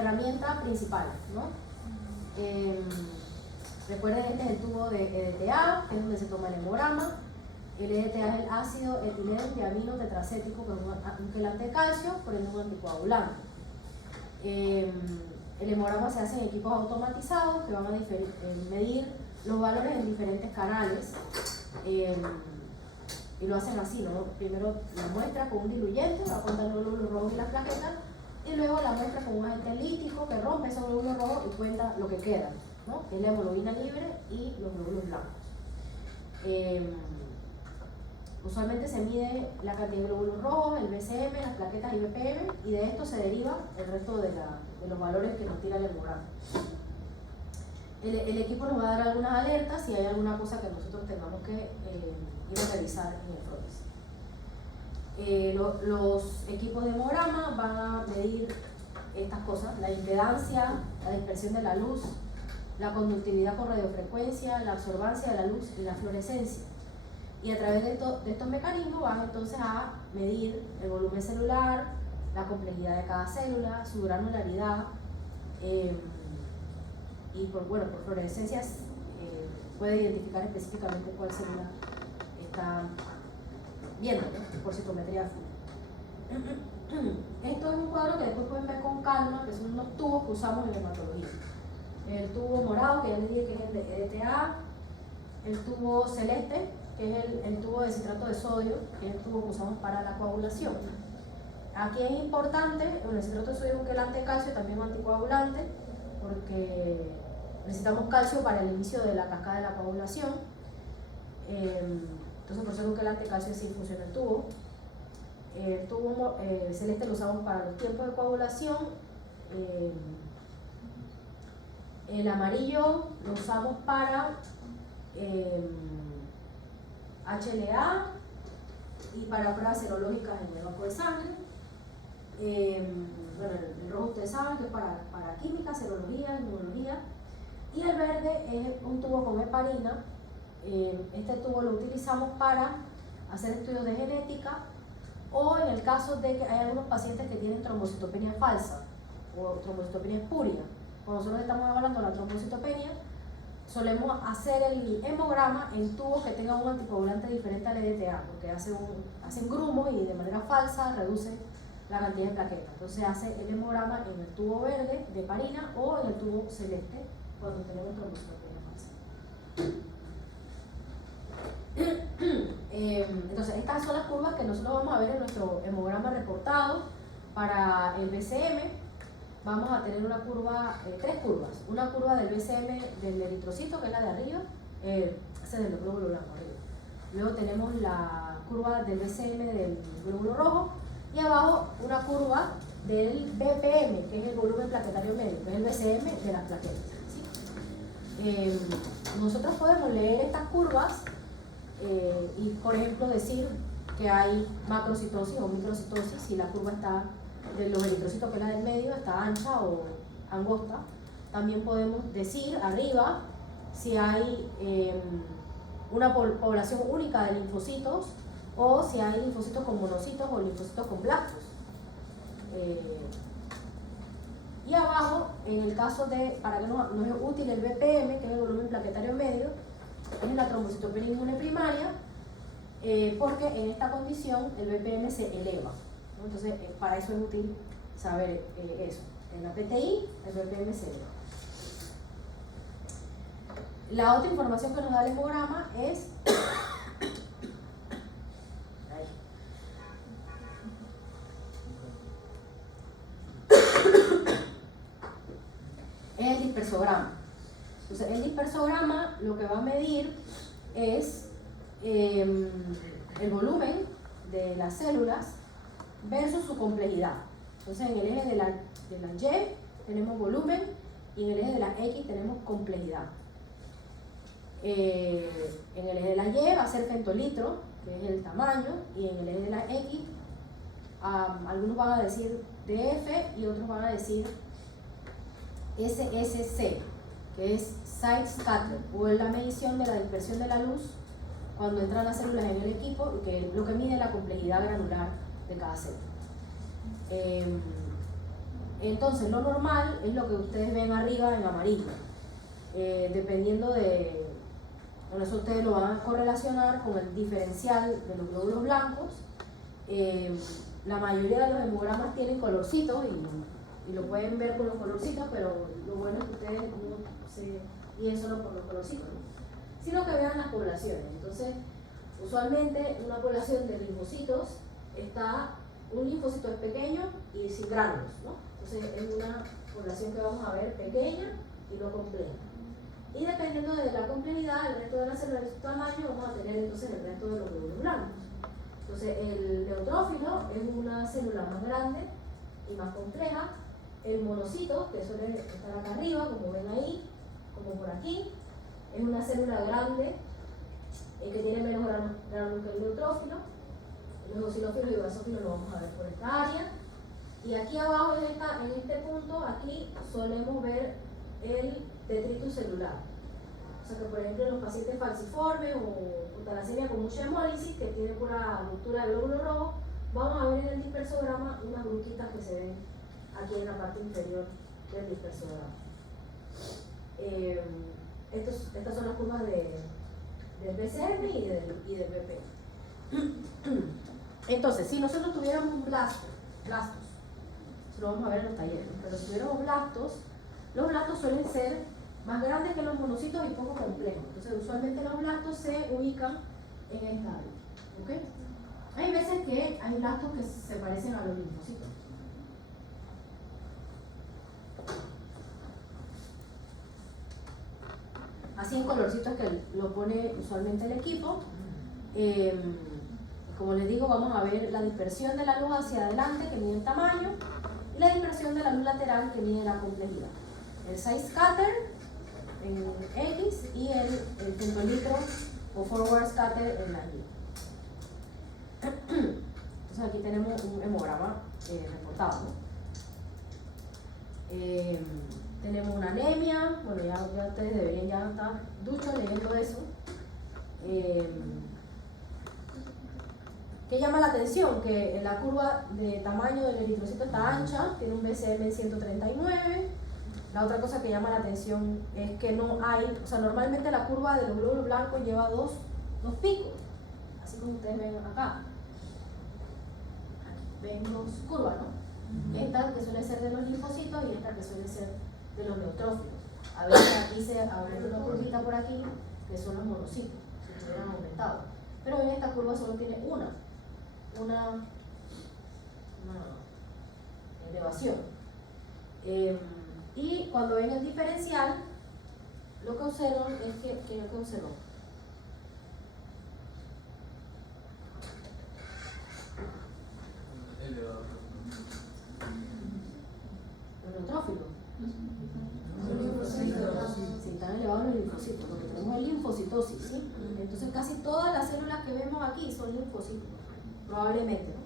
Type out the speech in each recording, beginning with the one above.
herramienta principal, ¿no? Recuerden, este es el tubo de EDTA, que es donde se toma el hemograma. El EDTA es el ácido etileno tetracético, que es un quelante de calcio, por ende un anticoagulante. El hemograma se hace en equipos automatizados que van a medir los valores en diferentes canales, y lo hacen así, ¿no? Primero la muestra con un diluyente, va a contar los glóbulos rojos y las plaquetas, y luego la muestra con un agente lítico que rompe esos glóbulos rojos y cuenta lo que queda, ¿no? Que es la hemoglobina libre y los glóbulos blancos. Usualmente se mide la cantidad de glóbulos rojos, el BCM, las plaquetas y BPM, y de esto se deriva el resto de los valores que nos tira el hemograma. El equipo nos va a dar algunas alertas si hay alguna cosa que nosotros tengamos que ir a revisar en el FRODES. Los equipos de hemograma van a medir estas cosas: la impedancia, la dispersión de la luz, la conductividad con radiofrecuencia, la absorbancia de la luz y la fluorescencia. Y a través de estos mecanismos van entonces a medir el volumen celular, la complejidad de cada célula, su granularidad, y por fluorescencias puede identificar específicamente cuál célula está viendo, ¿no? Por citometría fina. Esto es un cuadro que después pueden ver con calma, que son unos tubos que usamos en hematología. El tubo morado, que ya les dije que es el de EDTA, el tubo celeste, que es el tubo de citrato de sodio, que es el tubo que usamos para la coagulación. Aquí es importante, el citrato de sodio es un quelante de calcio, también un anticoagulante, porque necesitamos calcio para el inicio de la cascada de la coagulación. Entonces, por ser un quelante de calcio, así funciona el tubo. El tubo celeste lo usamos para los tiempos de coagulación. El amarillo lo usamos para HLA y para pruebas serológicas en el banco de sangre. El rojo ustedes saben que es para química, serología, inmunología. Y el verde es un tubo con heparina. Este tubo lo utilizamos para hacer estudios de genética, o en el caso de que hay algunos pacientes que tienen trombocitopenia falsa o trombocitopenia espuria. Cuando nosotros estamos evaluando la trombocitopenia, solemos hacer el hemograma en tubos que tengan un anticoagulante diferente al EDTA, porque hacen grumos y de manera falsa reduce la cantidad de plaquetas. Entonces se hace el hemograma en el tubo verde de heparina o en el tubo celeste cuando tenemos trombocitopenia falsa. Entonces estas son las curvas que nosotros vamos a ver en nuestro hemograma reportado. Para el BCM vamos a tener una curva, tres curvas. Una curva del BCM del eritrocito, que es la de arriba, ese es del glóbulo blanco arriba. Luego tenemos la curva del BCM del glóbulo rojo, y abajo una curva del BPM, que es el volumen plaquetario medio, que es el BCM de las plaquetas, ¿sí? Nosotros podemos leer estas curvas y, por ejemplo, decir que hay macrocitosis o microcitosis si la curva está de los eritrocitos, que es la del medio, está ancha o angosta. También podemos decir arriba si hay una población única de linfocitos, o si hay linfocitos con monocitos o linfocitos con blastos. Y abajo, en el caso de, para que nos es útil el BPM, que es el volumen plaquetario medio, es la trombocitopenia inmune primaria, porque en esta condición el BPM se eleva, ¿no? Entonces, para eso es útil saber eso. En la PTI, el BPM se eleva. La otra información que nos da el hemograma es el dispersograma. Entonces, el dispersograma lo que va a medir es el volumen de las células versus su complejidad. Entonces, en el eje de la Y tenemos volumen y en el eje de la X tenemos complejidad. En el eje de la Y va a ser femtolitro, que es el tamaño, y en el eje de la X algunos van a decir DF y otros van a decir SSC, que es Site Scatter, o es la medición de la dispersión de la luz cuando entran las células en el equipo, que lo que mide la complejidad granular de cada célula. Entonces, lo normal es lo que ustedes ven arriba en amarillo. Dependiendo de... Bueno, eso ustedes lo van a correlacionar con el diferencial de los glóbulos blancos. La mayoría de los hemogramas tienen colorcitos y lo pueden ver con los colorcitos, pero lo bueno es que ustedes no se guíen solo por los colorcitos, ¿no? Sino que vean las poblaciones. Entonces, usualmente una población de linfocitos un linfocito es pequeño y sin gránulos, ¿no? Entonces es una población que vamos a ver pequeña y no compleja. Y dependiendo de la complejidad, el resto de las células de su tamaño, vamos a tener entonces el resto de los glóbulos blancos. Entonces el neutrófilo es una célula más grande y más compleja. El monocito, que suele estar acá arriba, como ven ahí, como por aquí, es una célula grande que tiene menos gránulos que el neutrófilo. Los eosinófilos y basófilos lo vamos a ver por esta área. Y aquí abajo, en este punto, aquí solemos ver el detritus celular. O sea que, por ejemplo, en los pacientes falciformes o talasemia con mucha hemólisis, que tiene pura ruptura de glóbulo rojo, vamos a ver en el dispersograma unas gruquitas que se ven aquí en la parte inferior del dispersograma. Estas son las curvas del BCM y del BP. Entonces, si nosotros tuviéramos un blastos, eso lo vamos a ver en los talleres, pero si tuviéramos blastos, los blastos suelen ser más grandes que los monocitos y poco complejos. Entonces, usualmente los blastos se ubican en esta área. ¿Okay? Hay veces que hay blastos que se parecen a los linfocitos. Así en colorcitos que lo pone usualmente el equipo. Como les digo, vamos a ver la dispersión de la luz hacia adelante, que mide el tamaño, y la dispersión de la luz lateral, que mide la complejidad. El size scatter en X y el punto litro o forward scatter en la Y. Entonces aquí tenemos un hemograma reportado, ¿no? Tenemos una anemia, bueno, ya ustedes deberían ya estar duchos leyendo eso. ¿Qué llama la atención? Que la curva de tamaño del eritrocito está ancha, tiene un BCM en 139. La otra cosa que llama la atención es que no hay, o sea, normalmente la curva de los glóbulos blancos lleva dos picos, así como ustedes ven acá. Aquí ven dos curvas, ¿no? Esta que suele ser de los linfocitos y esta que suele ser de los neutrófilos. A veces aquí se abre una curvita por aquí, que son los monocitos, si estuvieran aumentados. Pero en esta curva solo tiene una elevación. Y cuando ven el diferencial, lo que observan es que lo que observan. Los neutrófilos. Sí, están elevados los linfocitos, porque tenemos el linfocitosis, ¿sí? Entonces casi todas las células que vemos aquí son linfocitos, probablemente, ¿no?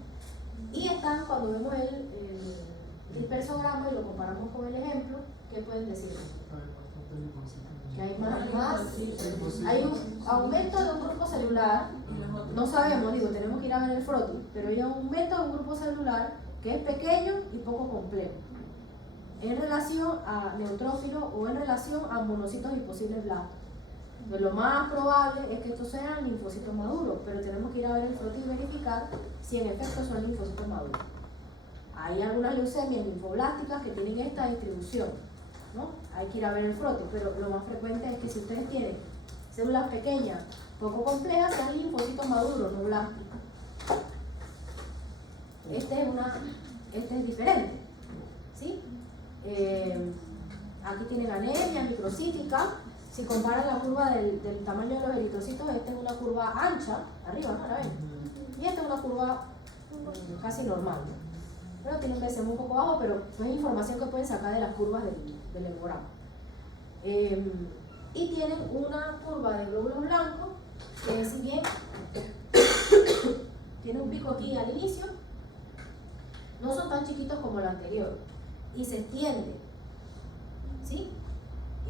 Y están, cuando vemos el dispersograma y lo comparamos con el ejemplo, ¿qué pueden decir? Que hay hay un aumento de un grupo celular, no sabemos, tenemos que ir a ver el frotis, pero hay un aumento de un grupo celular que es pequeño y poco complejo, en relación a neutrófilos o en relación a monocitos y posibles blastos. Pues lo más probable es que estos sean linfocitos maduros, pero tenemos que ir a ver el frotis y verificar si en efecto son linfocitos maduros. Hay algunas leucemias linfoblásticas que tienen esta distribución, ¿no? Hay que ir a ver el frotis, pero lo más frecuente es que si ustedes tienen células pequeñas, poco complejas, sean linfocitos maduros, no blásticos. Este es diferente, ¿sí? Aquí tienen anemia microcítica. Si comparan la curva del tamaño de los eritrocitos, esta es una curva ancha, arriba, ¿no? ¿La ven? Y esta es una curva casi normal, ¿no? Pero tiene un BCM un poco bajo, pero es información que pueden sacar de las curvas del hemograma. Y tienen una curva de glóbulos blancos que, si bien tiene un pico aquí al inicio, no son tan chiquitos como el anterior y se extiende, ¿sí?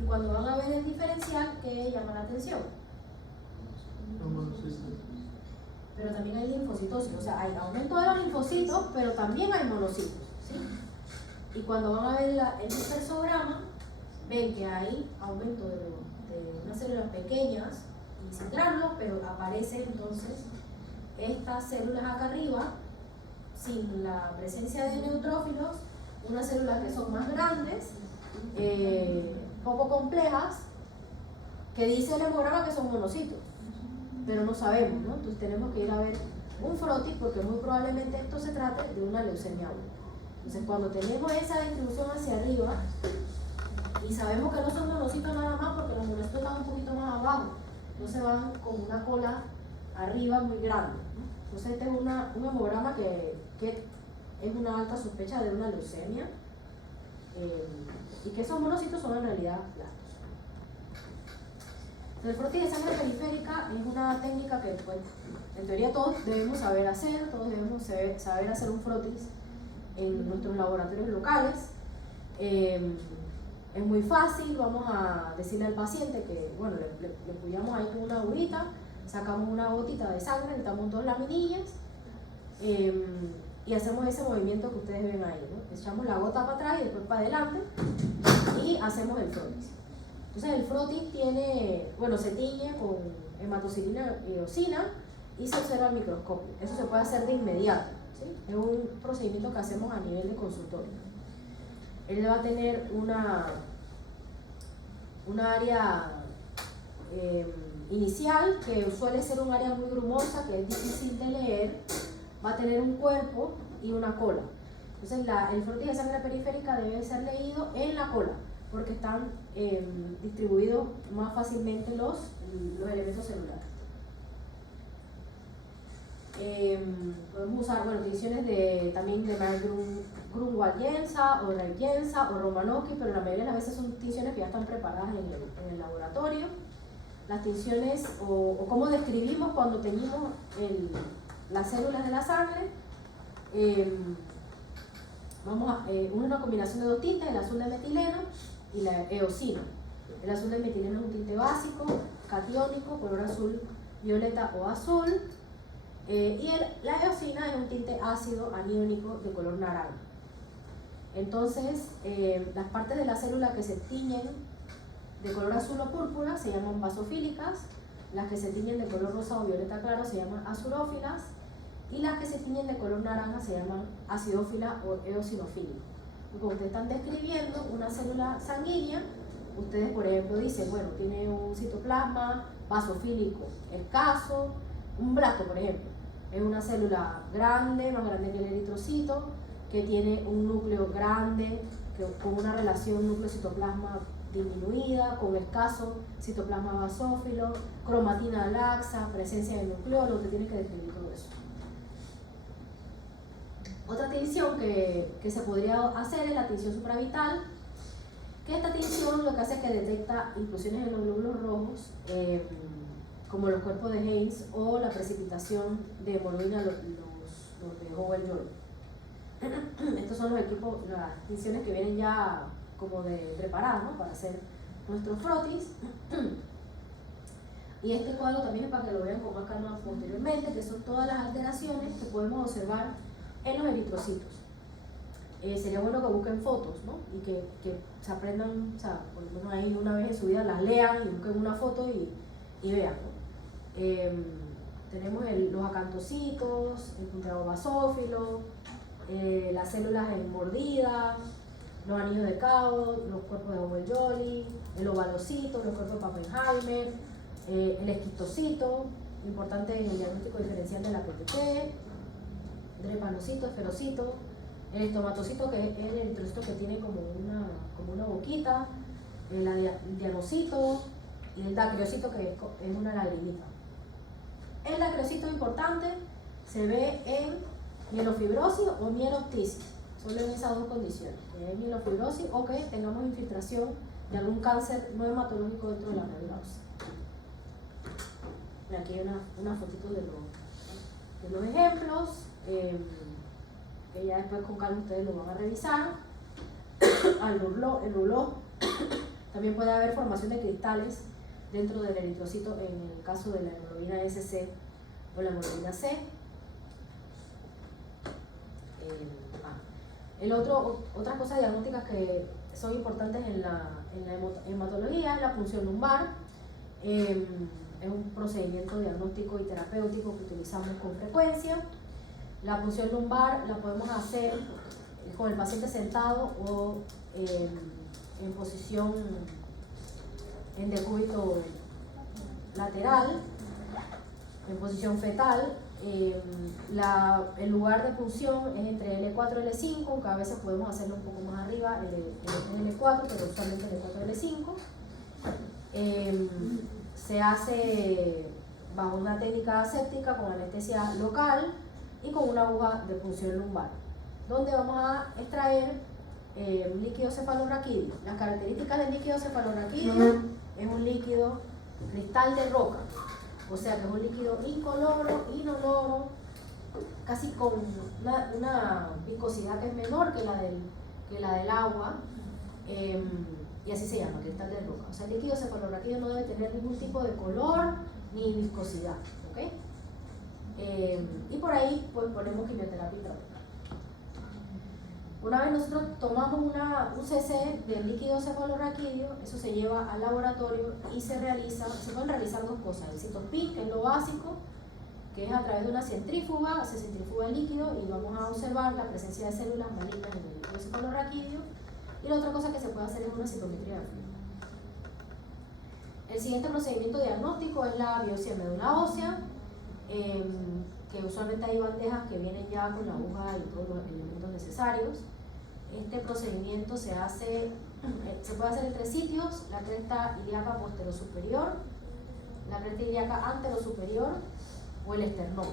Y cuando van a ver el diferencial, ¿qué llama la atención? Pero también hay linfocitosis, o sea, hay aumento de los linfocitos, pero también hay monocitos, ¿sí? y cuando van a ver el dispersograma, ven que hay aumento de unas células pequeñas y sin gránulos, pero aparecen entonces estas células acá arriba, sin la presencia de neutrófilos, unas células que son más grandes, poco complejas, que dice el hemograma que son monocitos, pero no sabemos, ¿no? Entonces tenemos que ir a ver un frotis porque muy probablemente esto se trate de una leucemia aguda. Entonces cuando tenemos esa distribución hacia arriba y sabemos que no son monocitos nada más porque los monocitos están un poquito más abajo, entonces van con una cola arriba muy grande, ¿no? Entonces este es un hemograma que es una alta sospecha de una leucemia y que esos monocitos son en realidad platos. El frotis de sangre periférica es una técnica que, pues, en teoría todos debemos saber hacer, todos debemos saber hacer un frotis en nuestros laboratorios locales. Es muy fácil, vamos a decirle al paciente que, bueno, le puyamos ahí con una agujita, sacamos una gotita de sangre, necesitamos 2 laminillas y hacemos ese movimiento que ustedes ven ahí, ¿no? Echamos la gota para atrás y después para adelante y hacemos el frotis. Entonces el frotis se tiñe con hematocilina y eosina y se observa al microscopio. Eso se puede hacer de inmediato, ¿sí? Es un procedimiento que hacemos a nivel de consultorio. Él va a tener una área inicial que suele ser un área muy grumosa, que es difícil de leer, va a tener un cuerpo y una cola. Entonces el frotis de sangre periférica debe ser leído en la cola, porque están distribuidos más fácilmente los elementos celulares. Podemos usar tinciones también de Grunwald-Yensa o Reich-Yensa o Romanowski, pero la mayoría de las veces son tinciones que ya están preparadas en el laboratorio. Las tinciones, o cómo describimos cuando teñimos las células de la sangre, una combinación de 2 tintes, el azul de metileno y la eosina. El azul de metileno es un tinte básico, catiónico, color azul, violeta o azul, y la eosina es un tinte ácido aniónico de color naranja. Entonces, las partes de la célula que se tiñen de color azul o púrpura se llaman basofílicas, las que se tiñen de color rosa o violeta claro se llaman azurófilas, y las que se tiñen de color naranja se llaman acidófilas o eosinofílicas. Como ustedes están describiendo una célula sanguínea, ustedes por ejemplo dicen, bueno, tiene un citoplasma basofílico escaso, un blasto por ejemplo, es una célula grande, más grande que el eritrocito, que tiene un núcleo grande, con una relación núcleo-citoplasma disminuida, con escaso citoplasma basófilo, cromatina laxa, presencia de nucleolo, usted tiene que describir todo eso. Otra tinción que se podría hacer es la tinción supravital, que esta tinción lo que hace es que detecta inclusiones en los glóbulos rojos, como los cuerpos de Heinz o la precipitación de hemoglobina, los de Howell-Joy. Estos son los equipos, las tinciones que vienen ya como preparadas, ¿no?, para hacer nuestros frotis. Y este cuadro también es para que lo vean con más calma posteriormente, que son todas las alteraciones que podemos observar en los eritrocitos. Sería bueno que busquen fotos, ¿no?, y que se aprendan, o sea, por lo menos ahí una vez en su vida las lean y busquen una foto y vean, ¿no? Tenemos los acantocitos, el punteado basófilo, las células en mordida, los anillos de Cabot, los cuerpos de Howell-Jolly, el ovalocito, los cuerpos de Pappenheimer, el esquistocito, importante en el diagnóstico diferencial de la PTT, drepanocito, esferocito, el estomatocito, que es el eritrocito que tiene como una boquita, el dianocito y el dacriocito, que es una lagrimita. El dacriocito es importante, se ve en mielofibrosis o mieloptisis, solo en esas 2 condiciones, que es mielofibrosis o que tengamos infiltración de algún cáncer no hematológico dentro de la médula ósea. Aquí hay una fotito de los ejemplos, que ya después con calma ustedes lo van a revisar. El ruló. También puede haber formación de cristales dentro del eritrocito en el caso de la hemoglobina SC o la hemoglobina C. Otras cosas diagnósticas que son importantes en la hematología es la punción lumbar. Es un procedimiento diagnóstico y terapéutico que utilizamos con frecuencia. La punción lumbar la podemos hacer con el paciente sentado o en posición en decúbito lateral, en posición fetal. El lugar de punción es entre L4 y L5, aunque a veces podemos hacerlo un poco más arriba, en L4, pero usualmente L4 y L5. Se hace bajo una técnica aséptica con anestesia local y con una aguja de punción lumbar, donde vamos a extraer un líquido cefalorraquídeo. Las características del líquido cefalorraquídeo es un líquido cristal de roca, o sea que es un líquido incoloro, inoloro, casi con una viscosidad que es menor que la del agua, y así se llama, cristal de roca. O sea, el líquido cefalorraquídeo no debe tener ningún tipo de color ni viscosidad, ¿ok? Y por ahí pues ponemos quimioterapia intravenosa. Una vez nosotros tomamos un cc del líquido cefalorraquídeo, eso se lleva al laboratorio y se pueden realizar dos cosas: el CytoSpin, que es lo básico, que es a través de una centrífuga, se centrifuga el líquido y vamos a observar la presencia de células malignas en el líquido cefalorraquídeo. Y la otra cosa que se puede hacer es una citometría de flujo. El siguiente procedimiento diagnóstico es la biopsia de médula ósea, que usualmente hay bandejas que vienen ya con la aguja y todos los elementos necesarios. Este procedimiento se puede hacer en 3 sitios: la cresta ilíaca posterosuperior, la cresta ilíaca anterosuperior o el esternón.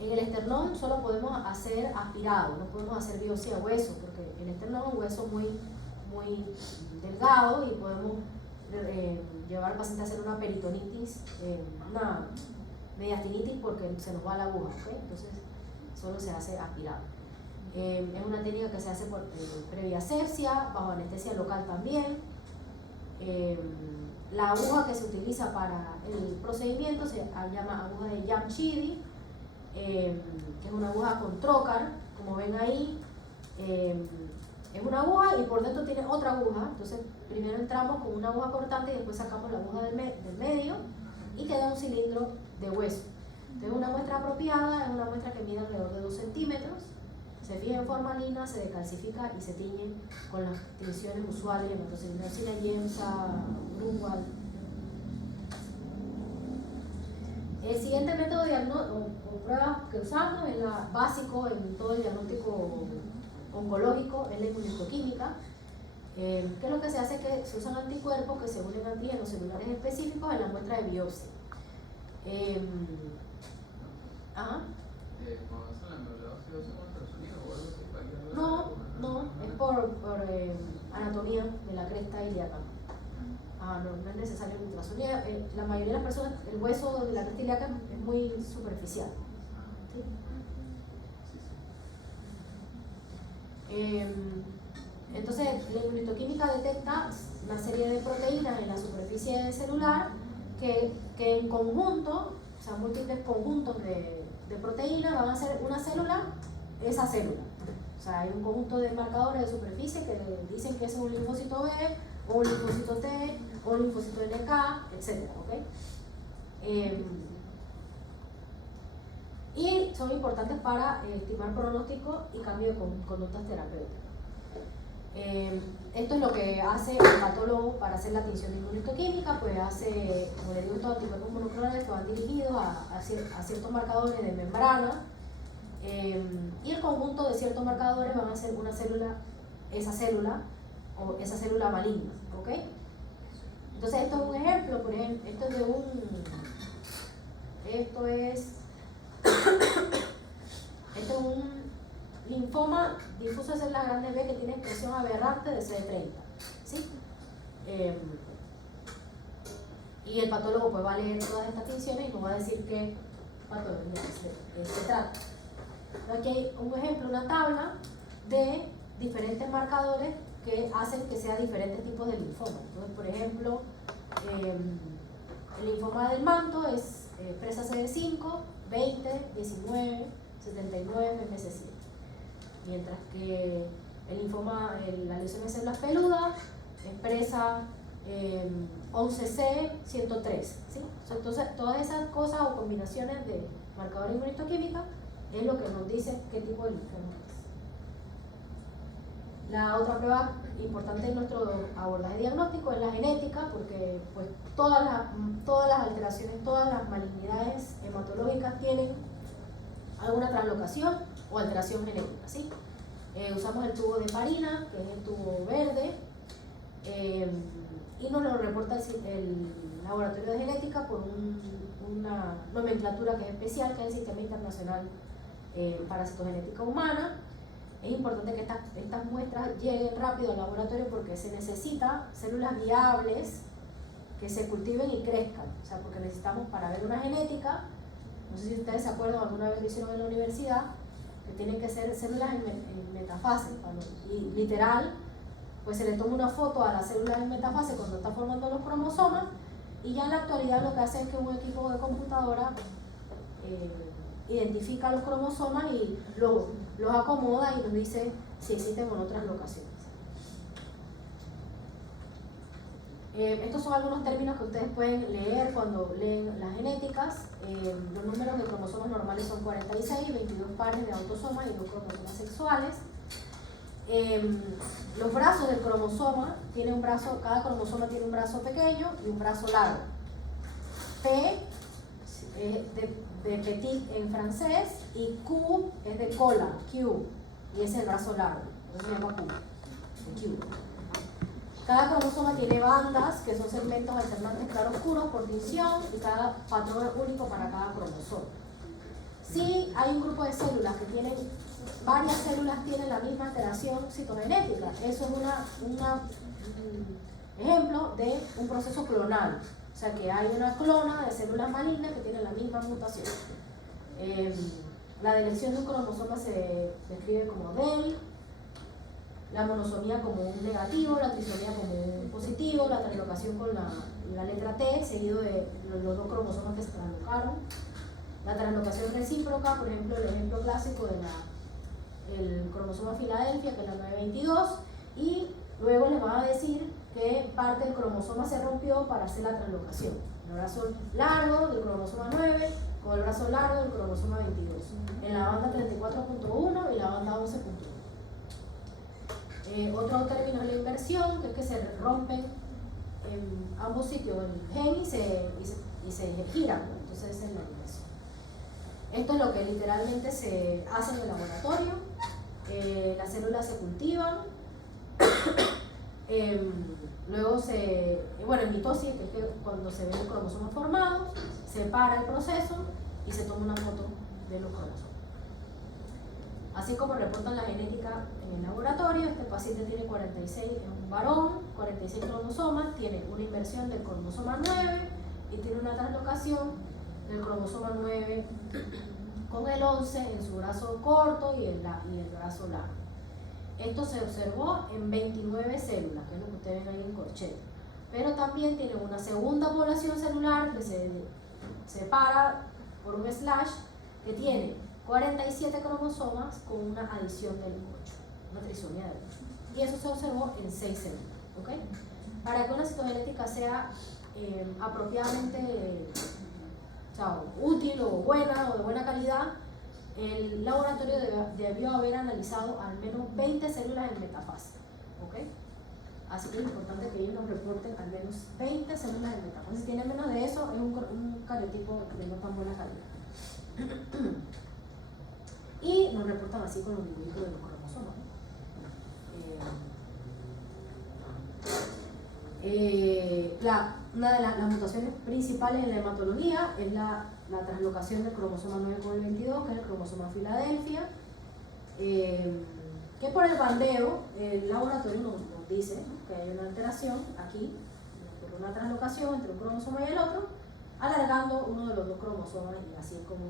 En el esternón solo podemos hacer aspirado, no podemos hacer biopsia de hueso, porque el esternón es un hueso muy delgado y podemos llevar al paciente a hacer una peritonitis, una mediastinitis, porque se nos va la aguja, ¿okay? Entonces solo se hace aspirado. Es una técnica que se hace por previa asepsia, bajo anestesia local también. La aguja que se utiliza para el procedimiento se llama aguja de Jamshidi, que es una aguja con trocar, como ven ahí. Es una aguja y por dentro tiene otra aguja. Entonces primero entramos con una aguja cortante y después sacamos la aguja del medio y queda un cilindro de hueso. Entonces una muestra apropiada es una muestra que mide alrededor de 2 centímetros, se fija en formalina, se decalcifica y se tiñe con las tinciones usuales, hematoxilina, Yemsa, Grunwald. El siguiente método o prueba que usamos es básico en todo el diagnóstico oncológico, es la inmunohistoquímica, que lo que se hace es que se usan anticuerpos que se unen a antígenos celulares específicos en la muestra de biopsia. No, es por anatomía de la cresta ilíaca. No es necesario ultrasonido. La mayoría de las personas, el hueso de la cresta ilíaca es muy superficial. ¿Sí? Entonces, la inmunohistoquímica detecta una serie de proteínas en la superficie celular que en conjunto, o sea, múltiples conjuntos de proteínas van a hacer una célula, esa célula. O sea, hay un conjunto de marcadores de superficie que dicen que es un linfocito B, o un linfocito T, o un linfocito NK, etc. ¿Okay? Y son importantes para estimar pronóstico y cambio de conductas terapéuticas. Esto es lo que hace el patólogo para hacer la tinción de inmunohistoquímica, pues hace, como les digo, estos anticuerpos monoclonales que van dirigidos a ciertos marcadores de membrana, y el conjunto de ciertos marcadores van a ser esa célula maligna, ¿ok? Entonces esto es un ejemplo, por ejemplo, esto es un linfoma difuso de células grandes B que tiene expresión aberrante de CD30, ¿sí? Y el patólogo pues va a leer todas estas tinciones y nos va a decir qué patología se trata. Aquí hay un ejemplo, una tabla de diferentes marcadores que hacen que sean diferentes tipos de linfoma. Entonces, por ejemplo, el linfoma del manto expresa CD5, 20, 19, 79, MC7. mientras que el linfoma, la lesión de células peludas, expresa 11C103, ¿sí? Entonces, todas esas cosas o combinaciones de marcadores de inmunistoquímica es lo que nos dice qué tipo de linfoma es. La otra prueba importante en nuestro abordaje diagnóstico es la genética, porque pues, todas las alteraciones, todas las malignidades hematológicas tienen alguna translocación o alteración genética, ¿sí? Usamos el tubo de Farina, que es el tubo verde, y nos lo reporta el laboratorio de genética por una nomenclatura que es especial, que es el Sistema Internacional para Citogenética Humana. Es importante que estas muestras lleguen rápido al laboratorio porque se necesita células viables que se cultiven y crezcan. O sea, porque necesitamos para ver una genética, no sé si ustedes se acuerdan, alguna vez lo hicieron en la universidad, que tienen que ser células en metafase. Y literal, pues se le toma una foto a las células en metafase cuando está formando los cromosomas, y ya en la actualidad lo que hace es que un equipo de computadora identifica los cromosomas y los acomoda y nos dice si existen o no translocaciones. Estos son algunos términos que ustedes pueden leer cuando leen las genéticas. Los números de cromosomas normales son 46, 22 pares de autosomas y 2 cromosomas sexuales. Los brazos del cromosoma tienen un brazo, cada cromosoma tiene un brazo pequeño y un brazo largo. P de petit en francés, y Q es de cola, Q, y ese es el brazo largo, eso se llama Q, de Q. Cada cromosoma tiene bandas, que son segmentos alternantes claro-oscuros por tinción, y cada patrón único para cada cromosoma. Si hay un grupo de células que tienen, varias células tienen la misma alteración citogenética, eso es un ejemplo de un proceso clonal. O sea que hay una clona de células malignas que tienen la misma mutación. La delección de un cromosoma se describe como del, la monosomía como un negativo, la trisomía como un positivo, la translocación con la letra T, seguido de los 2 cromosomas que se translocaron. La translocación recíproca, por ejemplo, el ejemplo clásico del cromosoma Filadelfia, que es la 922, y luego les van a decir que parte del cromosoma se rompió para hacer la translocación. El brazo largo del cromosoma 9 con el brazo largo del cromosoma 22, en la banda 34.1 y la banda 11.1. Otro término es la inversión, que es que se rompen en ambos sitios el gen y se giran, entonces esa es la inversión. Esto es lo que literalmente se hace en el laboratorio. Las células se cultivan, luego en mitosis, que es que cuando se ven los cromosomas formados, se para el proceso y se toma una foto de los cromosomas. Así como reportan la genética en el laboratorio, este paciente tiene 46, es un varón, 46 cromosomas, tiene una inversión del cromosoma 9 y tiene una translocación del cromosoma 9 con el 11 en su brazo corto y el brazo largo. Esto se observó en 29 células, que es lo que ustedes ven ahí en corchete. Pero también tiene una segunda población celular que se separa por un slash, que tiene 47 cromosomas con una adición del 8, una trisomía del 8. Y eso se observó en 6 células. ¿Okay? Para que una citogenética sea apropiadamente útil o buena o de buena calidad, el laboratorio debió haber analizado al menos 20 células en metafase. ¿Okay? Así que es importante que ellos nos reporten al menos 20 células en metafase. Si tienen menos de eso, es un cariotipo de no tan buena calidad. Y nos reportan así con los dibujos de los cromosomas. Una de las mutaciones principales en la hematología es la translocación del cromosoma 9 con el 22, que es el cromosoma Filadelfia, que por el bandeo el laboratorio nos dice que hay una alteración aquí, por una translocación entre un cromosoma y el otro, alargando uno de los 2 cromosomas, y así es como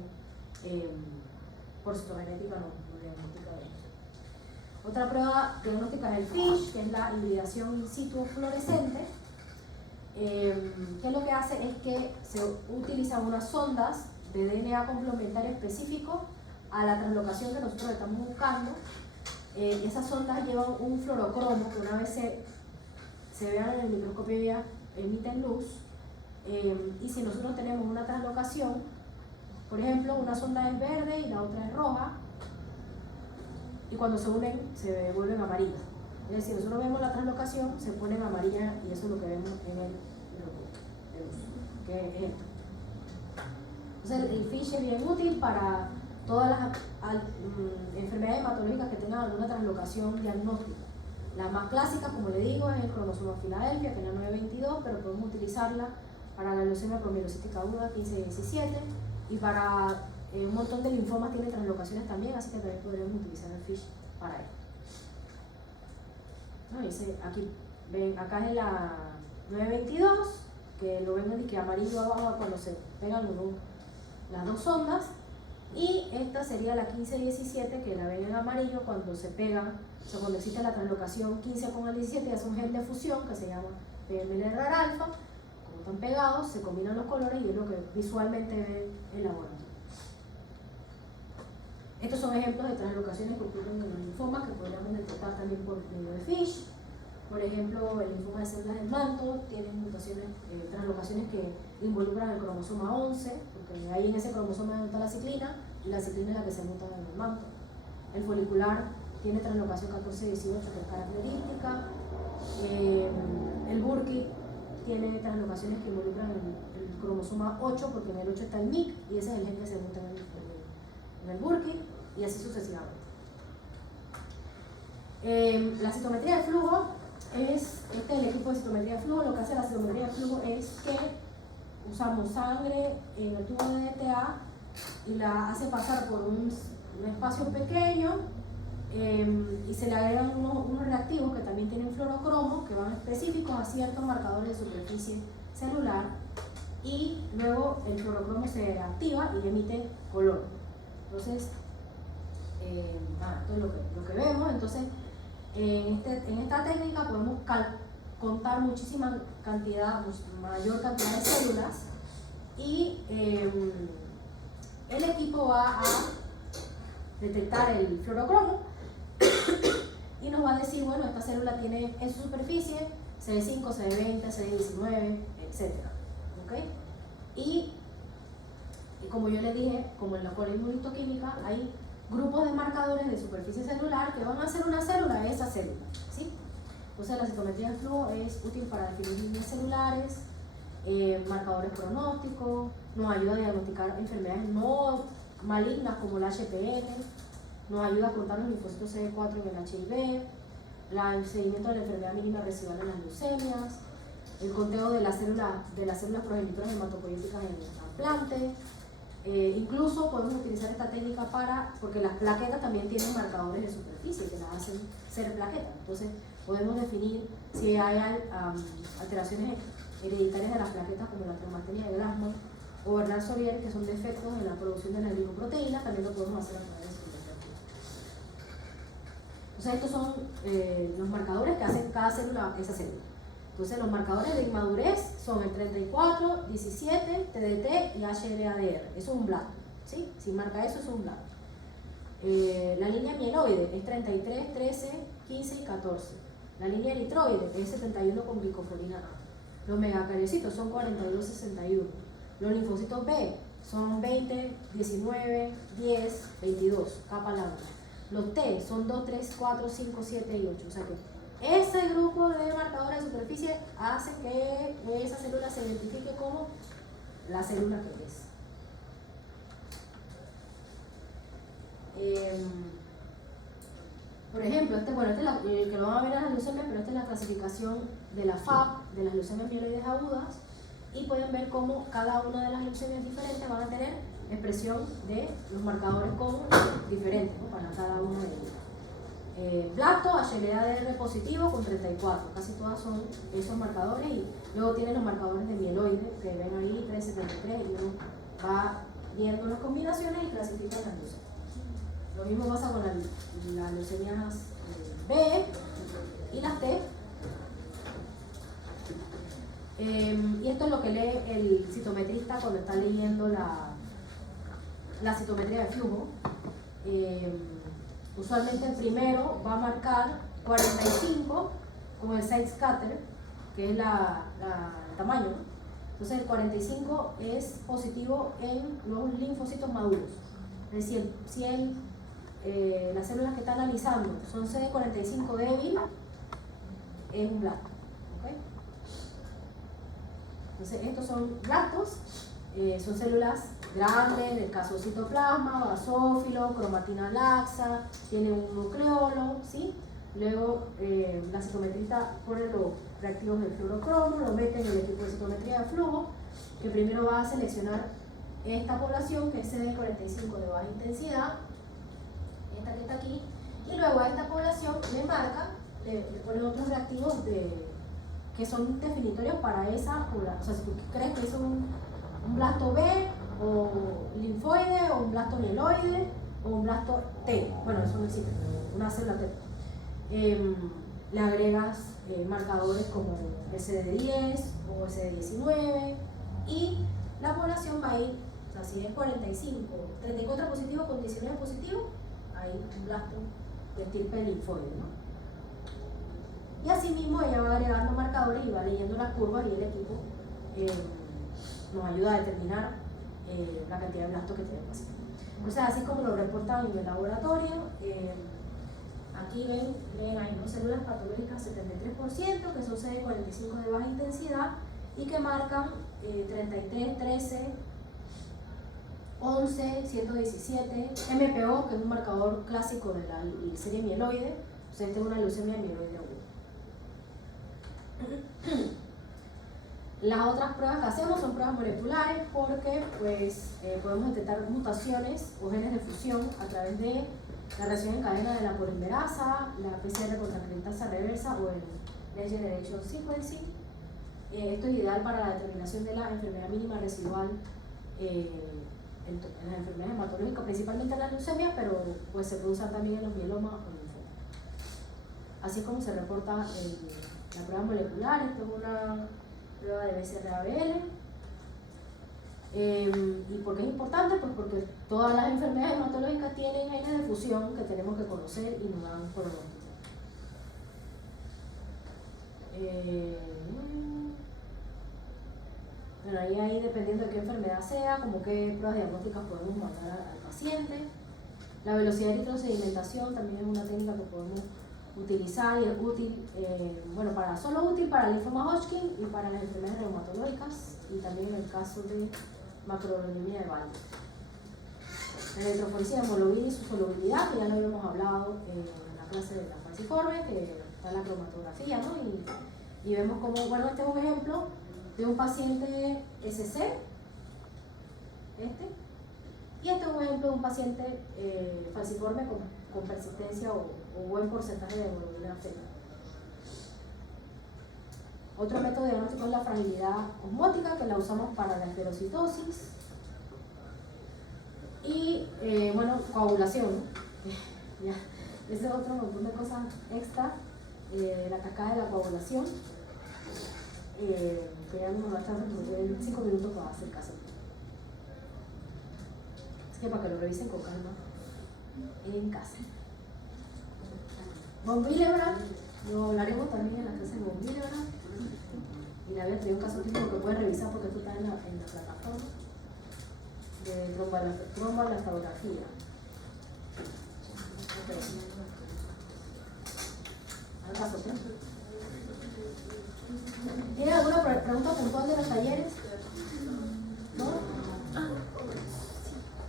por citogenética no diagnostica de ellos. Otra prueba diagnóstica es el FISH, que es la hibridación in situ fluorescente, que lo que hace es que se utilizan unas sondas de DNA complementario específico a la translocación que nosotros estamos buscando, esas sondas llevan un fluorocromo que una vez se vean en el microscopio ya emiten luz, y si nosotros tenemos una translocación, por ejemplo, una sonda es verde y la otra es roja, y cuando se unen se vuelven amarillas. Es decir, nosotros vemos la translocación, se ponen amarillas y eso es lo que vemos en el que es esto. Entonces el FISH es bien útil para todas las enfermedades hematológicas que tengan alguna translocación diagnóstica. La más clásica, como le digo, es el cromosoma Filadelfia, que es la 922, pero podemos utilizarla para la leucemia promielocítica aguda 15-17 y para un montón de linfomas tiene translocaciones también, así que también podríamos utilizar el FISH para esto. ¿No? Aquí ven, acá es la 922, que lo ven en amarillo abajo cuando se pegan las dos ondas, y esta sería la 15-17, que la ven en amarillo cuando se pegan, o sea, cuando existe la translocación 15 con el 17, ya es un gen de fusión que se llama PMLR alfa. Como están pegados, se combinan los colores y es lo que visualmente ven en laboratorio. Estos son ejemplos de translocaciones que ocurren en los linfomas que podríamos detectar también por medio de FISH. Por ejemplo, el linfoma de células del manto tiene mutaciones, translocaciones que involucran el cromosoma 11, porque ahí en ese cromosoma está la ciclina, y la ciclina es la que se muta en el manto. El folicular tiene translocación 14-18, que es característica. El Burkitt tiene translocaciones que involucran el cromosoma 8, porque en el 8 está el MYC, y ese es el gen que se muta en el Burkitt, y así sucesivamente. La citometría de flujo es el equipo de citometría de flujo. Lo que hace la citometría de flujo es que usamos sangre en el tubo de DTA y la hace pasar por un espacio pequeño, y se le agregan unos reactivos que también tienen fluorocromo, que van específicos a ciertos marcadores de superficie celular, y luego el fluorocromo se activa y emite color. Entonces, esto es lo que vemos. Entonces, en esta técnica podemos contar muchísima cantidad, mayor cantidad de células, y el equipo va a detectar el fluorocromo y nos va a decir, bueno, esta célula tiene en su superficie CD5, CD20, CD19, etc. ¿Okay? Y como yo les dije, como en la inmunohistoquímica, hay grupos de marcadores de superficie celular que van a hacer una célula, esa célula, ¿sí? Entonces la citometría de flujo es útil para definir líneas celulares, marcadores pronósticos, nos ayuda a diagnosticar enfermedades no malignas como el HPN, nos ayuda a contar los linfocitos CD4 en el HIV, el seguimiento de la enfermedad mínima residual en las leucemias, el conteo de las células progenitoras hematopoyéticas en el trasplante. Incluso podemos utilizar esta técnica porque las plaquetas también tienen marcadores de superficie que las hacen ser plaquetas. Entonces podemos definir si hay alteraciones hereditarias de las plaquetas, como la tromastenia de Glassman o Bernard-Sorier, que son defectos en la producción de la glicoproteína. También lo podemos hacer a través de citometría. Entonces estos son los marcadores que hacen cada célula esa célula. Entonces los marcadores de inmadurez son el 34, 17, TDT y HLA-DR. Eso es un blanco, ¿sí? Si marca eso, es un blanco. La línea mieloide es 33, 13, 15 y 14. La línea eritroide es 71 con glicofolina A. Los megacariocitos son 42, 61. Los linfocitos B son 20, 19, 10, 22, capa lambda. Los T son 2, 3, 4, 5, 7 y 8. O sea que ese grupo de marcadores de superficie hace que esa célula se identifique como la célula que es. Por ejemplo, que lo van a ver en las leucemias, pero esta es la clasificación de la FAB, de las leucemias mieloides agudas, y pueden ver cómo cada una de las leucemias diferentes van a tener expresión de los marcadores como diferentes, ¿no? Para cada una de ellas. Blato, HLA-DR positivo con 34, casi todas son esos marcadores, y luego tienen los marcadores de mieloide que ven ahí 373, y uno va viendo las combinaciones y clasifica las leucemias. Lo mismo pasa con las leucemias B y las T. Y esto es lo que lee el citometrista cuando está leyendo la citometría de flujo. Usualmente el primero va a marcar 45 con el side scatter, que es el tamaño, ¿no? Entonces el 45 es positivo en los linfocitos maduros. Es decir, si las células que está analizando son CD45 débil, es un blasto. ¿Okay? Entonces estos son blastos, son células grandes, del caso citoplasma, basófilo, cromatina laxa, tiene un nucleolo, ¿sí? Luego la citometrista pone los reactivos del fluorocromo, lo mete en el equipo de citometría de flujo, que primero va a seleccionar esta población que es CD45 de baja intensidad, esta que está aquí, y luego a esta población le marca, le pone otros reactivos que son definitorios para esa población. O sea, si tú crees que es un blasto B, o linfoide, o un blasto mieloide, o un blasto T, bueno, eso no existe, una célula T. Le agregas marcadores como SD10 o SD19 y la población va a ir, o sea, si es 45, 34 positivo con 19 positivo, hay un blasto de estirpe linfoide, ¿no? Y así mismo ella va agregando marcadores y va leyendo las curvas y el equipo nos ayuda a determinar la cantidad de blastos que tiene el paciente. Entonces, así como lo reportan en el laboratorio, aquí ven ahí, ¿no? Células patológicas 73%, que son CD45 de baja intensidad y que marcan 33, 13, 11, 117, MPO, que es un marcador clásico de la serie mieloide. O sea, esta es una leucemia mieloide aguda. Las otras pruebas que hacemos son pruebas moleculares porque pues, podemos detectar mutaciones o genes de fusión a través de la reacción en cadena de la polimerasa, la PCR contra criptasa reversa o el Next Generation Sequencing. Esto es ideal para la determinación de la enfermedad mínima residual en las enfermedades hematológicas, principalmente en las leucemias, pero pues, se puede usar también en los mielomas o linfomas. Así es como se reporta la prueba molecular. Esto es una prueba de BCR-ABL. ¿Y por qué es importante? Pues porque todas las enfermedades hematológicas tienen genes de fusión que tenemos que conocer y nos dan pronóstico. Bueno, ahí dependiendo de qué enfermedad sea, como qué pruebas diagnósticas podemos mandar al paciente. La velocidad de eritrosedimentación también es una técnica que podemos utilizar y es útil, solo útil para el linfoma Hodgkin y para las enfermedades reumatológicas y también en el caso de macroglobulinemia de Valle. La electroforesia de hemoglobina y su solubilidad, que ya lo habíamos hablado en la clase de la falciforme, que está en la cromatografía, ¿no? Y vemos como, bueno, este es un ejemplo de un paciente SC, y este es un ejemplo de un paciente falciforme con persistencia o buen porcentaje de hemoglobina fetal. Otro método diagnóstico es la fragilidad osmótica, que la usamos para la esclerocitosis. Y coagulación. Ya, ese es otro montón de cosas extra. La cascada de la coagulación. Que ya no me va a estar en 5 minutos para hacer caso. Es que para que lo revisen con calma en casa. Von Willebrand, lo hablaremos también en la clase de Von Willebrand. Y le había traído un caso típico que pueden revisar porque esto está en la plataforma de tromboelastografía. ¿Tienen alguna pregunta puntual de los talleres? ¿No?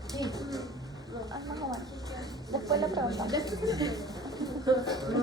Sí. Después le preguntamos.